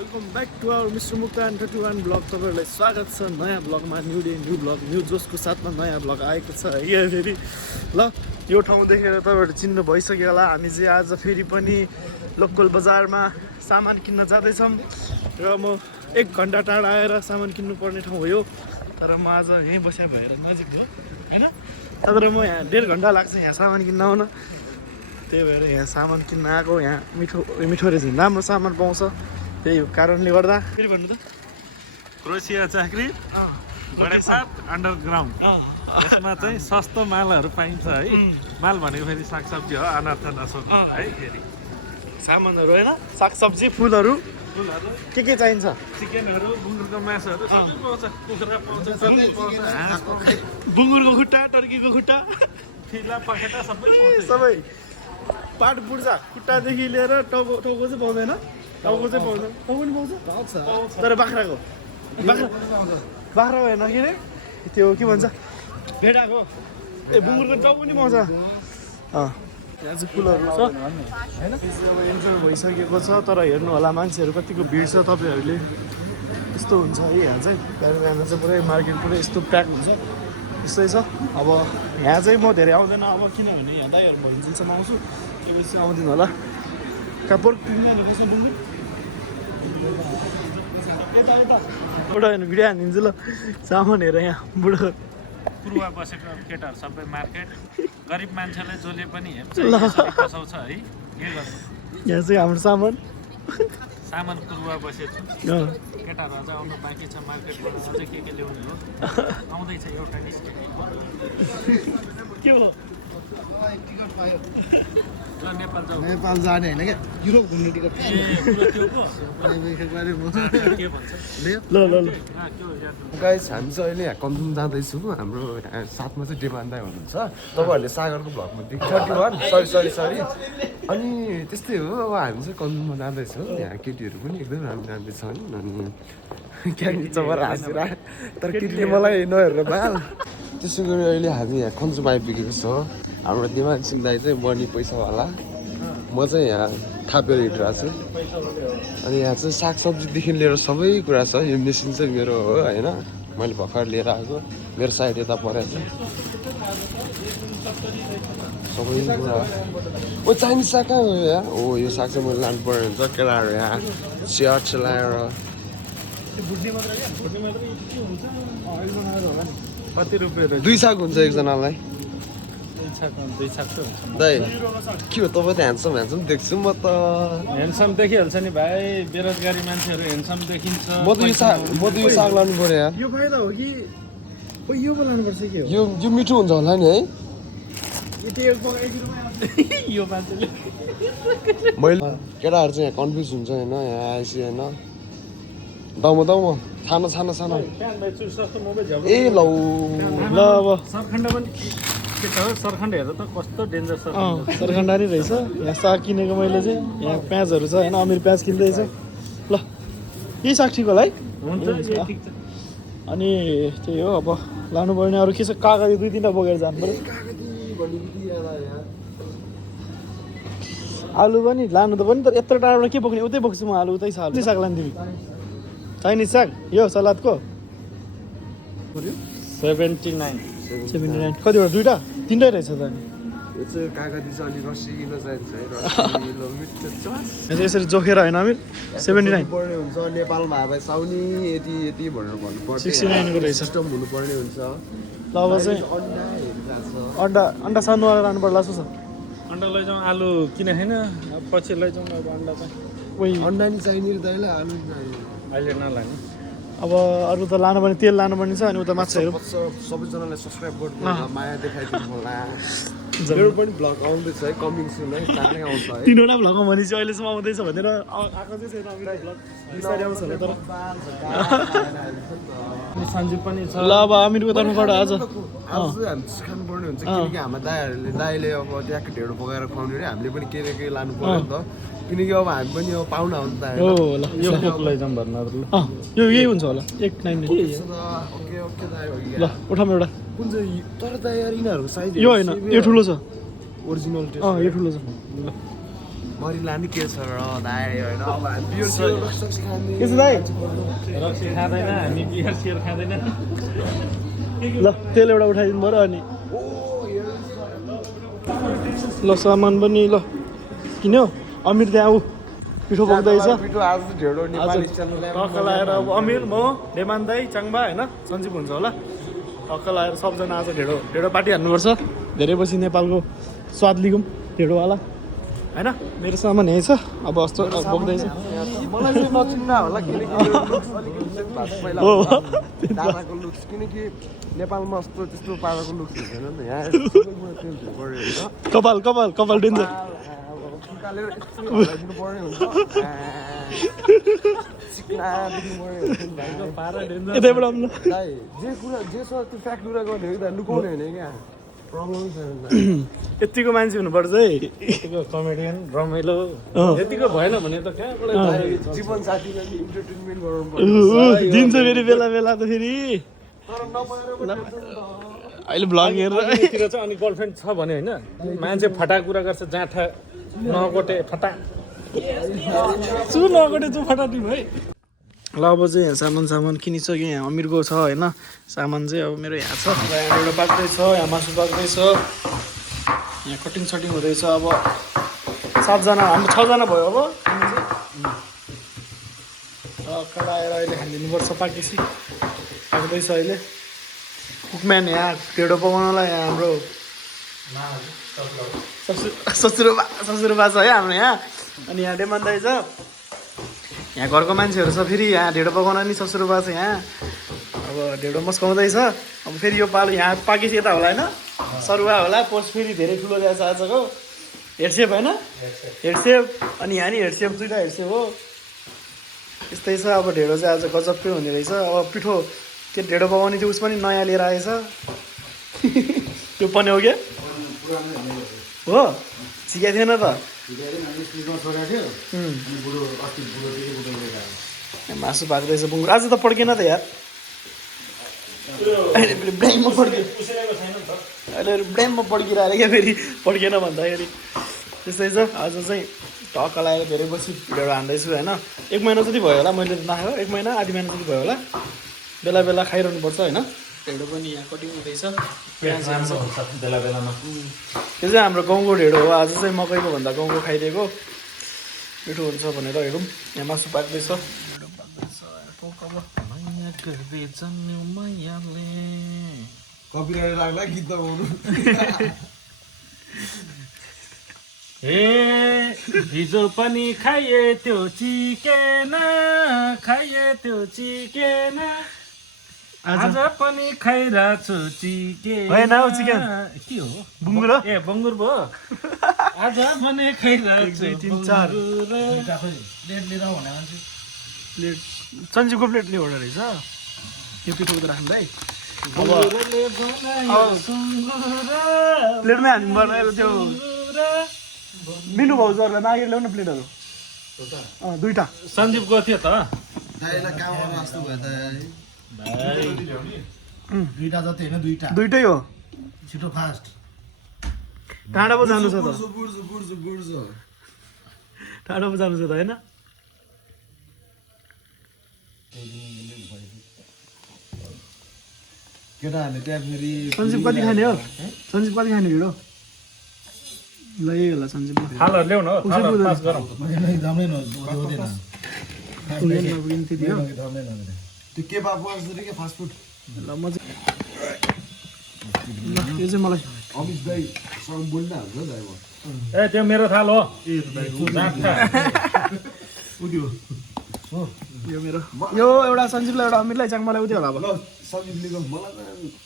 welcome back to our mister Muktan 31 blog तपाईँहरूलाई स्वागत छ नयाँ ब्लगमा new day new blog new जोसको साथमा नयाँ ब्लग आएको छ है फेरि ल यो ठाउँ देखेर तपाईँहरू चिन्नु भइसक्यो होला हामी चाहिँ आज फेरि पनि लोकल बजारमा सामान किन्न जाँदैछौँ र म 1 घन्टा टाढा आएर सामान किन्नु पर्ने ठाउँ हो यो तर म आज यहीँ बस्या भएर नजिक हो होइन तर म यहाँ 1.5 घन्टा लाग्छ यहाँ सामान किन्न आउन त्यही भएर यहाँ सामान किन्न आएको यहाँ मिठो रहेछ राम्रो सामान पाउँछ त्यही कारणले गर्दा फेरि भन्नु त क्रोसिया चाकरी गडेसाथ अन्डरग्राउन्ड यसमा चाहिँ सस्तो मालहरू पाइन्छ है माल भनेको फेरि सागसब्जी हो अनर्थ नसोच्नु है फेरि सामानहरू होइन सागसब्जी फुलहरू के चाहिन्छ चिकनहरू बुङ्गुरको मासुहरू सबै पाउँछ कुखुरा पाउँछ सबै पाउँछ हाँस पाउँछ बुङ्गुरको खुट्टा टर्कीको खुट्टा फिला पखेटा सबै पाउँछ सबै पाट बुर्जा खुट्टादेखि लिएर टाउको चाहिँ पाउँदैन टाउको चाहिँ पाउँछ टाउको पनि पाउँछ तर बाख्राको बाख्रा होइन के अरे त्यो के भन्छ भेडाको ए बुङ्गुरको टाउको पनि पाउँछ यहाँ चाहिँ फुलहरू छ होइन अब इन्जोय भइसकेको छ तर हेर्नु होला मान्छेहरू कतिको भिड छ तपाईँहरूले यस्तो हुन्छ है यहाँ चाहिँ बिहान चाहिँ पुरै मार्केट पुरै यस्तो प्याक हुन्छ यस्तै छ अब यहाँ चाहिँ म धेरै आउँदैन अब किनभने यहाँ दाइहरू भइन्जेलसम्म आउँछु त्यसपछि आउँदिनँ होला कापोर किन्नु बस्नु बुङ्गुर बुढो होइन भिडियो हानिदिन्छु ल सामान हेर यहाँ बुढो पूर्व बसेको केटाहरू सबै मार्केट गरिब मान्छेलाई जसले पनि हेर्छ बसाउँछ है के गर्छ यहाँ चाहिँ हाम्रो सामान पूर्व बसेको छु केटाहरू अझ आउनु बाँकी छ मार्केटबाट अझै के ल्याउने हो आउँदैछ एउटा निस्केको के हो ल नेपाल जाऊ नेपाल जाने होइन क्या युरोप घुम्ने टिकट के भन्छ ल ल ल गाइस हामी चाहिँ अहिले यहाँ कम्पनी जाँदैछु हाम्रो साथमा चाहिँ डिमान्ड दाइ हुनुहुन्छ तपाईँहरूले सागरको भ्लगमा देख्छ 31 सरी अनि त्यस्तै हो अब हामी चाहिँ कम्पनीमा जाँदैछौँ यहाँ केटीहरू पनि एकदम राम्रो छन् अनि क्यान्डी चबर हाँसेर तर केटीले मलाई नहेरेर बाल त्यसै गरी अहिले हामी यहाँ कन्जुम आइपुगेको छ हाम्रो दिमाग सिंह दाइ चाहिँ बढी पैसावाला म चाहिँ यहाँ थापेर हिँडिरहेको छु अनि यहाँ चाहिँ सागसब्जीदेखि लिएर सबै कुरा छ यो मेसिन चाहिँ मेरो हो होइन मैले भर्खर लिएर आएको मेरो साइड यता परेको छ सबै कुरा ओ चाइनिज साग कहाँ हो यहाँ हो यो साग चाहिँ मैले लानु पर्ने हुन्छ केटाहरू यहाँ चियर चलाएर कति रुपियाँ 2 साग हुन्छ एकजनालाई दुई साग त हुन्छ दाइ के हो तपाईँ त ह्यान्डसम देख्छु म त ह्यान्डसम देखिहाल्छ नि भाइ बेरोजगारी मान्छेहरू ह्यान्डसम देखिन्छ म त यो साग लानु पर्यो यार यो फाइदा हो कि यो पो लानुपर्छ के हो यो मिठो हुन्छ होला नि है यो मान्छेले मैले केटाहरू चाहिँ यहाँ कन्फ्युज हुन्छ होइन यहाँ आएपछि होइन दाउँ छानो ए लौ ल अब सरखण्ड पनि के छ सरखण्ड हेर्दा त कस्तो डेन्जर छ सरखण्डारी रहेछ यहाँ साग किनेको मैले चाहिँ यहाँ प्याजहरू छ होइन अमिर प्याज किन्दैछ ल यही साग ठिक होला है हुन्छ ठिक छ अनि त्यही हो अब लानुपर्ने अरू के छ कागजी 2-3टा बोकेर जानु पर्यो आलु पनि लानु त पनि तर यत्रो टाढाबाट के बोक्ने उतै बोक्छु म आलु उतै छ आलु साग लानु तिमी चाइनिज साग यो सलादको 79 कतिवटा 2टा 3टै रहेछ त अनि यो चाहिँ कागती चाहिँ अलिक रसिलो चाहिन्छ है रसिलो मिठो यसरी जोखेर होइन अमिर 79 पर्ने हुन्छ नेपालमा भाइ साउनी यति भनेर भन्नुपर्छ 69 को रहेछ सिस्टम हुनुपर्ने हुन्छ ल अब चाहिँ अन्डा सानोवाला लानु पर्ला जस्तो छ अन्डा लैजाउँ आलु किने छैन पछि लैजाउँ अब अन्डा चाहिँ उही अन्डा नि चाहिने दाइलाई आलु नि चाहिने अहिले नलाने अब अरू त लानुपर्ने तेल लानुपर्ने छ अनि उता माछाहरू सबैजनालाई सब्सक्राइब गर्नु माया देखाइदिनु होला मेरो पनि भ्लग आउँदैछ है कमिङ सुन है चाँडै आउँछ है 3वटा भ्लगमा भनेपछि अहिलेसम्म आउँदैछ भनेर आएको चाहिँ छैन अमिर भ्लग बिस्तारै आउँछ होला तर सन्जीव पनि छ ल अब अमिरको तर्फबाट आज आज हामी सिकाउनु पर्ने हुन्छ किनकि हाम्रो दाइले अब ट्याक्कै ढेँडो पकाएर खुवाउने अरे हामीले पनि के लानु पर्यो नि त किनकि अब हामी पनि अब पाहुना हो नि त हो ल यो लैजाउँ भन्नु यो यही हुन्छ होला 199 ओके दाइ हो ल उठाउँ एउटा कुन चाहिँ तर दाइ यार यिनीहरूको साइज यो होइन यो ठुलो छ ओरिजिनल यो ठुलो छ मरि लाने के छ र दाइ होइन अब हामी बियर सियर रक्सी खाने के छ दाइ रक्सी खाँदैन हामी बियर सियर खाँदैन ल तेल एउटा उठाइदिनु पर्यो अनि ल सामान पनि ल किन्यो अमिर त्यहाँ ऊ पिठो बोक्दैछ पिठो आज ढेडो नेपाली टक्क लाएर अब अमिर म डेमान दाई चाङबा होइन सञ्जीव हुन्छ होला टक्क लाएर सबजना आज ढेडो पार्टी हान्नुपर्छ धेरै पछि नेपालको स्वाद लिगौँ ढेडोवाला होइन मेरो सामान यही छ अब अस्तो बोक्दैछ मलाई चाहिँ नचिन्दा होला किनकि पहिला हो दादाको लुक्स किनकि नेपालमा यस्तो त्यस्तो पाराको लुक्स हुँदैन नि यहाँ कपाल डेन्जर फुकालेर यस्तो हराइदिनु पर्ने हुन्छ चिक्ना दिनु पर्ने हुन्छ यतैबाट आउनु ल दाइ जे छ त्यो फ्याक्ट कुरा गर्ने हो कि दाइ लुकाउने होइन क्या प्रब्लम छैन यतिको मान्छे हुनुपर्छ है यतिको कमेडियन रमाइलो यतिको भएन भने त कहाँबाट जीवन साथीलाई इन्टरटेनमेन्ट गराउनु पर्छ दिन्छ फेरि बेला बेला त फेरि तर नपाएर अहिले भ्लग हेरेर तिर चाहिँ अनि गर्लफ्रेन्ड छ भने होइन मान्छे फटा कुरा गर्छ जाँठा नगोटे फटा चु नगटे चु फटा दिनु है ल अब चाहिँ यहाँ सामान किनिसक्यो यहाँ अमिरको छ होइन सामान चाहिँ अब मेरो यहाँ छ यहाँ एउटा पाक्दैछ यहाँ मासु पाक्दैछ यहाँ कटिङ सटिङ हुँदैछ अब 7जना हामी 6जना भयो अब कडाएर अहिले खानिदिनुपर्छ पाकेपछि पाक्दैछ अहिले कुकम्यान यहाँ ढेडो पकाउनलाई यहाँ हाम्रो ससुरोबा छ है हाम्रो यहाँ अनि यहाँ डेमान दाइ छ यहाँ घरको मान्छेहरू छ फेरि यहाँ ढेडो पकाउन नि ससुरोबा छ यहाँ अब ढेडो मस्काउँदैछ अब फेरि यो पालो यहाँ पाकेपछि यता होला होइन सरुवा होला पोस्ट फेरि धेरै ठुलो ल्याएछ आजको हेडसेप होइन हेडसेप अनि यहाँ नि हेडसेप 2टा हेडसेप हो यस्तै छ अब ढेडो चाहिँ आज गजबकै हुने रहेछ अब पिठो त्यो ढेडो पकाउने त्यो उस पनि नयाँ लिएर आएछ त्यो पनि हो क्या हो सिकाएको थिएन त मासु पाक्दैछ बुङ्गुर आज त पड्केन त यार अहिले ब्ल्याङमा पड्क्यो अहिले ब्ल्याङमा पड्किरहेको क्या फेरि पड्केन भन्दाखेरि त्यस्तै छ आज चाहिँ टक्क लगाएर धेरै पछि ढेडो हान्दैछु होइन 1 महिना जति भयो होला मैले त नखाएको 1 महिना आधी महिना जति भयो होला बेला बेला खाइरहनुपर्छ होइन ढेडो पनि यहाँ कटिङ हुँदैछ बेला बेलामा त्यो चाहिँ हाम्रो गाउँको ढेडो हो आज चाहिँ मकैको भन्दा गाउँको खाइदिएको मिठो हुन्छ भनेर हेरौँ यहाँ मासु पाक्दैछ कपिराइट लाग्ला गीत गाउनु ए हिजो पनि खाइए त्यो चिकेन आज पनि खाइरहेको छु चिकेन होइन हौ चिकन के हो बुङ्गुर ए बङ्गुर भयो आज पनि खाइरहेको छु 1 2 3 4 प्लेट सन्जीवको प्लेट ल्याउँदो रहेछ यो पिठो उता राख्नु भाइ प्लेटमै हाल्नु पर्यो त्यो मिनु भाउजूहरूलाई मागेर ल्याउनु प्लेटहरू 2टा सञ्जीव गएको थियो त दुइटै हो छिटो फास्ट टाढा पो जानु छ त टाढा पो जानु छ त होइन केटाहरूले त्यहाँ फेरि सञ्जीव कति खाने हो सञ्जीव कति खाने भिडो ल यही होला सञ्जीव थालहरू ल्याउन हो थालहरू पास गरौँ त्यो के बाबु जस्तो के फास्ट फुड ल म चाहिँ यो चाहिँ मलाई अमित दाइसँग बोल्न हाल्छ दाइ म ए त्यो मेरो थाल हो यो मेरो यो एउटा सञ्जीवलाई एउटा अमिरलाई चाहिँ मलाई उति होला अब ल सब्जीले मलाई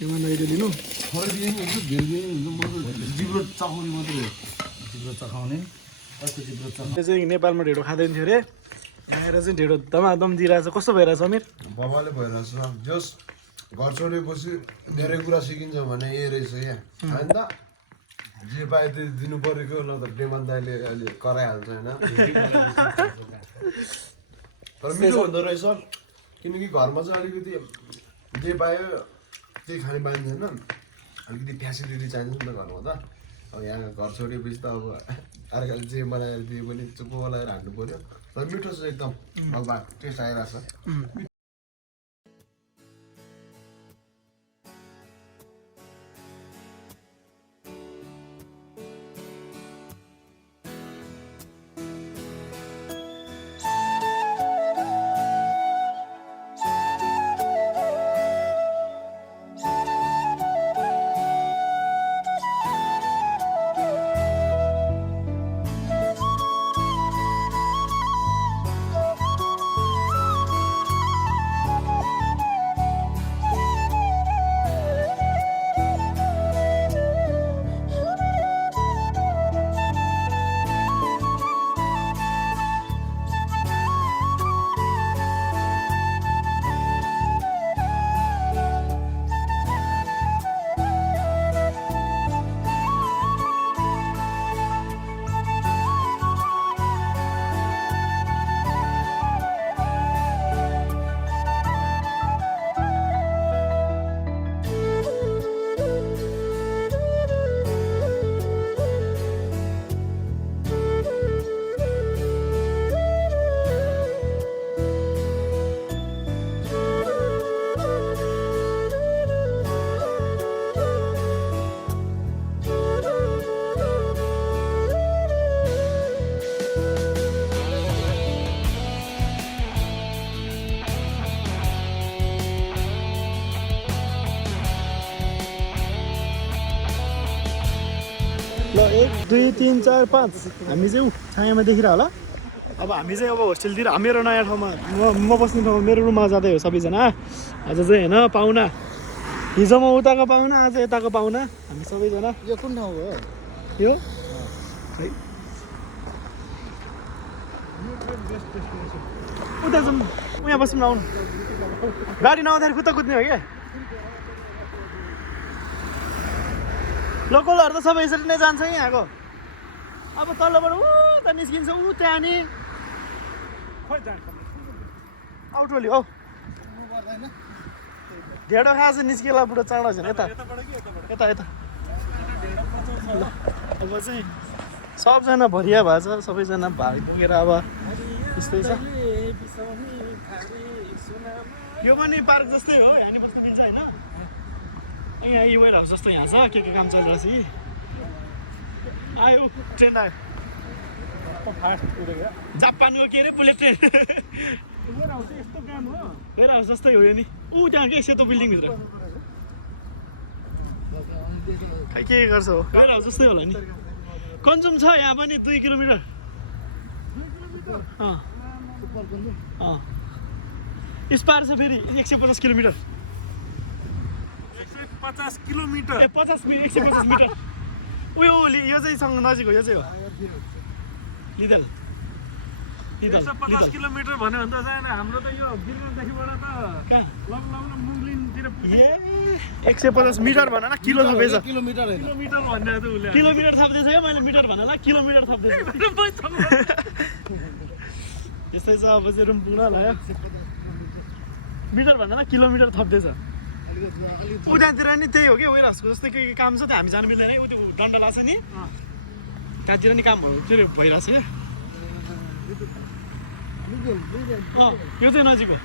यो मैले लिनु फरक हुन्छ धेरै हुन्छ म जिब्रो चखाउने मात्रै हो जिब्रो चखाउने त्यो चाहिँ नेपालमा ढेडो खाँदैन थियो अरे यहाँ आएर चाहिँ ढेडो दमादम दिइरहेछ कस्तो भइरहेछ अमिर बबाले भइरहेछ जस घर छोडेपछि धेरै कुरा सिकिन्छ भने यही रहेछ क्या होइन त जे पाए त्यो दिनु परेको न त डेमान दाइले अहिले कराइहाल्छ होइन तर मिठो हुँदो रहेछ किनकि घरमा चाहिँ अलिकति जे पायो त्यही खाने बानी छैन अलिकति फ्यासिलिटी चाहिन्छ नि त घरमा त अब यहाँ घर छोडेपछि त अब अर्काले जे बनाएर दियो भने चुप्पो लगाएर हान्नु पऱ्यो तर मिठो छ एकदम मलबा टेस्ट आइरहेको छ ल 1 2 3 4 5 हामी चाहिँ छायामा देखिरह होला अब हामी चाहिँ अब होस्टेलतिर मेरो नयाँ ठाउँमा म बस्ने ठाउँमा मेरो रुममा जाँदै हो सबैजना आज चाहिँ होइन पाहुना हिजो म उताको पाहुना आज यताको पाहुना हामी सबैजना यो कुन ठाउँ हो यो उता जाउँ उहाँ बस्नु न आउनु गाडी नआउँदाखेरि खुत्ता कुद्ने हो क्या लोकलहरू त सबै यसरी नै जान्छ यहाँको अब तल्लोबाट त निस्किन्छ त्यहाँ नि आउटोली हौ ढेँडो खाएको चाहिँ निस्केला बुढो चाँडो छैन यता यता यता अब चाहिँ सबजना भरिया भएको छ सबैजना भाग बोकेर अब यस्तै छ यो पनि पार्क जस्तै हो यहाँ नि बस्नु मिल्छ होइन यहाँ यो वेयर हाउस जस्तो यहाँ छ के काम चलिरहेछ कि आयो ट्रेन आयो जापानको के अरे बुलेट ट्रेन वेयर हाउस जस्तै हो यो नि त्यहाँ के सेतो बिल्डिङभित्र खै के गर्छ हो वेयर हाउस जस्तै होला नि कन्जुम छ यहाँ पनि 2 किलोमिटर स्पार छ फेरि 150 किलोमिटर 150 किलोमिटर 150 मिटर उयो यो चाहिँ सँग नजिक हो यो चाहिँ हो लिदल 150 किलोमिटर भन्यो भने त जाने हाम्रो त यो गिरगाउँदेखिबाट त कहाँ लङ मुङ्लिनतिर 150 मिटर भन न किलो थपेछ किलोमिटर होइन किलोमिटर भन्ने त उसले किलोमिटर थप्दैछ क्या मैले मिटर भन्नला किलोमिटर थप्दैछ यस्तै छ अब चाहिँ रुम पुग्न लाग्यो मिटर भन्दा किलोमिटर थप्दैछ उतातिर नि त्यही हो क्या वेयर हाउसको जस्तै के काम छ त्यो हामी जानु मिल्दैन उ त्यो डन्डा लाग्छ नि त्यहाँतिर नि कामहरू के अरे भइरहेछ क्या यो चाहिँ नजिक हो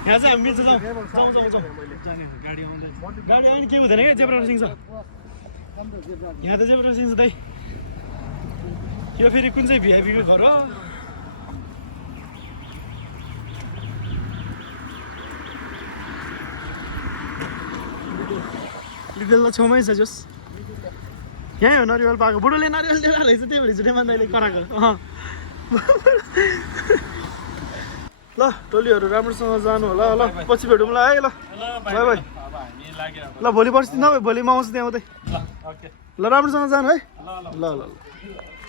यहाँ चाहिँ हामी मिल्छ जाउँ गाडी आयो नि केही हुँदैन क्या जेब्रा क्रसिङ छ यहाँ त जेब्रा क्रसिङ छ दाइ यो फेरि कुन चाहिँ भिआइपीको घर हो लिदल त छेउमै छ जोस् यहीँ हो नरिवल पाएको बुढोले नरिवल लिएर रहेछ त्यही भएर झुटे मान्दाले कराएको ल टोलीहरू राम्रोसँग जानु होला ल पछि भेटौँ ल है ल बाई बाई ल भोलि पर्सि नभए भोलि म आउँछु त्यहाँ आउँदै ल राम्रोसँग जानु है ल ल ल